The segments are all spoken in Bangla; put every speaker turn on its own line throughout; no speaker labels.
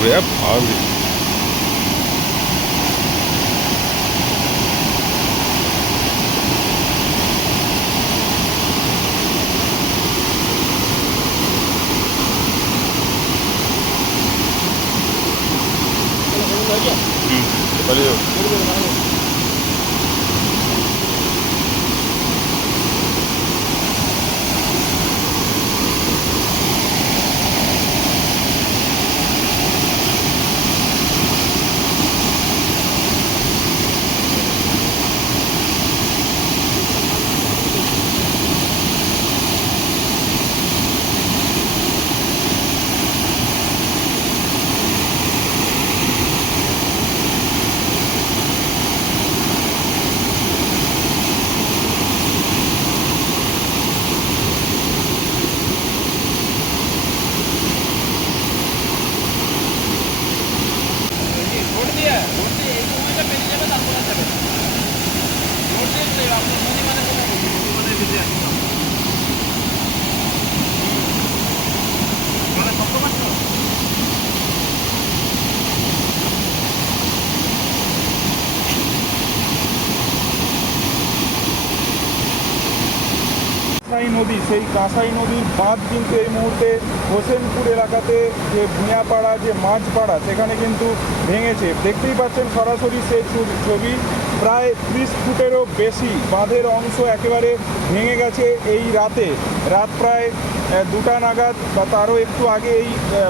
Buraya abi. Hı. Böyle yok. নদী,
সেই কাঁসাই নদীর বাঁধ কিন্তু এই মুহূর্তে হোসেনপুর এলাকাতে যে ভূঁয়াপাড়া যে মাঝপাড়া, সেখানে কিন্তু ভেঙেছে। দেখতেই পাচ্ছেন সরাসরি সেই ছবি- প্রায় ত্রিশ ফুটেরও বেশি বাঁধের অংশ একেবারে ভেঙে গেছে এই রাতে। রাত প্রায় দুটা নাগাদ বা তারও একটু আগে এই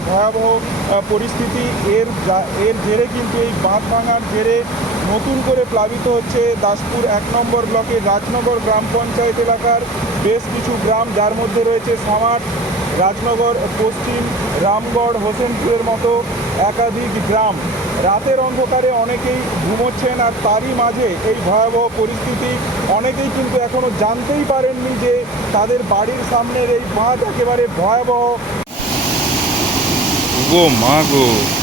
ভয়াবহ পরিস্থিতি। এর এর জেরে কিন্তু এই বাঁধ ভাঙার জেরে নতুন করে প্লাবিত হচ্ছে দাসপুর এক নম্বর ব্লকের রাজনগর গ্রাম পঞ্চায়েত এলাকার বেশ কিছু গ্রাম, যার মধ্যে রয়েছে সামাট রাজনগর, পশ্চিম, রামগড়, হোসেনপুরের মতো একাধিক গ্রাম। রাতের অন্ধকারে অনেকেই ঘুমোচ্ছেন আর তারই মাঝে এই ভয়াবহ পরিস্থিতি অনেকেই কিন্তু এখনও জানতেই পারেননি যে তাদের বাড়ির সামনের এই বাঁধ একেবারে ভয়াবহ
Google Mago.